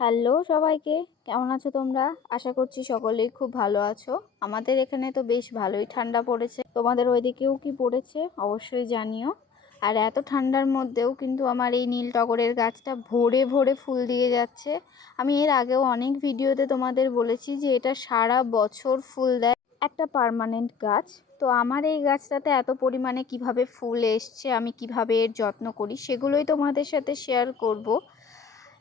Hello সবাইকে, কেমন আছো তোমরা? আশা করছি সকলেই খুব ভালো আছো। আমাদের এখানে তো বেশ ভালোই ঠান্ডা পড়েছে। তোমাদের ওইদিকেও কি পড়েছে অবশ্যই জানিও। আর এত ঠান্ডার মধ্যেও কিন্তু আমার এই নীল টগরের গাছটা ভরে ভরে ফুল দিয়ে যাচ্ছে। আমি এর আগেও অনেক ভিডিওতে তোমাদের বলেছি যে এটা সারা বছর ফুল দেয়, একটা পার্মানেন্ট গাছ। তো আমার এই গাছটাতে এত পরিমাণে কিভাবে ফুল এসছে, আমি কিভাবে এর যত্ন করি সেগুলোই তোমাদের সাথে শেয়ার করব।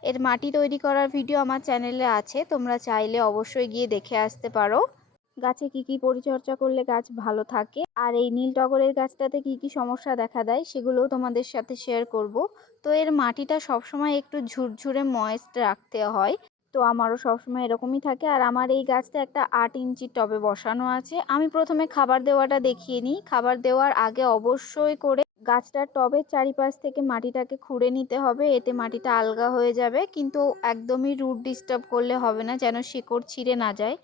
এর মাটি তৈরি করার ভিডিও আমার চ্যানেলে আছে, তোমরা চাইলে অবশ্যই গিয়ে দেখে আসতে পারো। গাছে কি কি পরিচর্যা করলে গাছ ভালো থাকে আর এই নীল টগরের গাছটাতে কি কি সমস্যা দেখা দেয় সেগুলোও তোমাদের সাথে শেয়ার করব। তো এর মাটিটা সবসময় একটু ঝুরঝুরে ময়েস্ট রাখতে হয়। তো আমারও সবসময় এরকমই থাকে। আর আমার এই গাছটা একটা 8 ইঞ্চির টবে বসানো আছে। আমি প্রথমে খাবার দেওয়াটা দেখিয়ে নিই। খাবার দেওয়ার আগে অবশ্যই করে গাছটার টবের চারিপাশ থেকে মাটিটাকে খুঁড়ে নিতে হবে, এতে মাটিটা আলগা হয়ে যাবে। কিন্তু একদমই রুট ডিস্টার্ব করলে হবে না, যেন শিকড় ছিঁড়ে না যায়।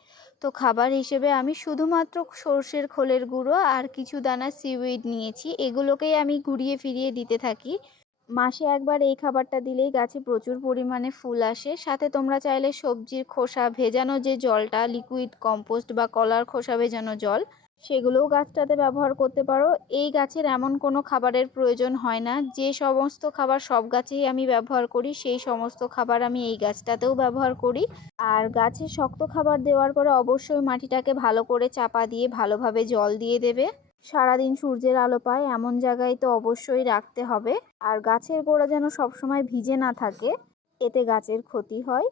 তো খাবার হিসেবে আমি শুধুমাত্র সর্ষের খোলের গুঁড়ো আর কিছু দানা সিউইড নিয়েছি, এগুলোকেই আমি ঘুরিয়ে ফিরিয়ে দিতে থাকি। মাসে একবার এই খাবারটা দিলেই গাছে প্রচুর পরিমাণে ফুল আসে। সাথে তোমরা চাইলে সবজির খোসা ভেজানো যে জলটা, লিকুইড কম্পোস্ট বা কলার খোসা ভেজানো জল, সেগুলোও গাছটাতে ব্যবহার করতে পারো। এই গাছের এমন কোনো খাবারের প্রয়োজন হয় না। যে সমস্ত খাবার সব গাছেই আমি ব্যবহার করি, সেই সমস্ত খাবার আমি এই গাছটাতেও ব্যবহার করি। আর গাছে শক্ত খাবার দেওয়ার পরে অবশ্যই মাটিটাকে ভালো করে চাপা দিয়ে ভালোভাবে জল দিয়ে দেবে। সারাদিন সূর্যের আলো পায় এমন জায়গায় তো অবশ্যই রাখতে হবে। আর গাছের গোড়া যেন সবসময় ভিজে না থাকে, এতে গাছের ক্ষতি হয়।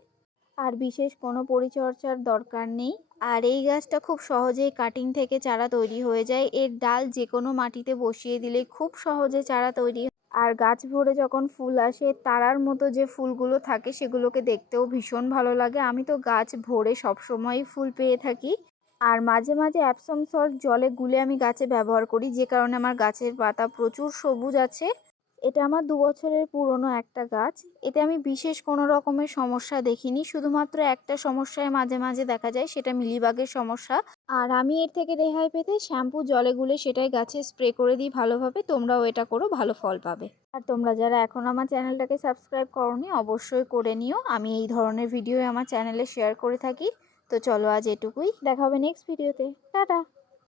আর বিশেষ কোনো পরিচর্যার দরকার নেই। আর এই গাছটা খুব সহজেই কাটিং থেকে চারা তৈরি হয়ে যায়। এর ডাল যে কোনো মাটিতে বসিয়ে দিলেই খুব সহজে চারা তৈরি হয়। আর গাছ ভরে যখন ফুল আসে, তারার মতো যে ফুলগুলো থাকে সেগুলোকে দেখতেও ভীষণ ভালো লাগে। আমি তো গাছ ভরে সবসময়ই ফুল পেয়ে থাকি। আর মাঝে মাঝে অ্যাপসম সল্ট জলে গুলে আমি গাছে ব্যবহার করি, যে কারণে আমার গাছের পাতা প্রচুর সবুজ আছে। এটা আমার 2 বছরের পুরনো একটা গাছ। এতে আমি বিশেষ কোনো রকমের সমস্যা দেখিনি। শুধুমাত্র একটা সমস্যায় মাঝে মাঝে দেখা যায়, সেটা মিলিবাগের সমস্যা। আর আমি এর থেকে রেহাই পেতে শ্যাম্পু জলে গুলে সেটাই গাছে স্প্রে করে দিই ভালোভাবে। তোমরাও এটা করো, ভালো ফল পাবে। আর তোমরা যারা এখন আমার চ্যানেলটাকে সাবস্ক্রাইব করোনি অবশ্যই করে নিও। আমি এই ধরনের ভিডিও আমার চ্যানেলে শেয়ার করে থাকি। তো চলো আজ এটুকুই, দেখা হবে নেক্সট ভিডিওতে। টাটা।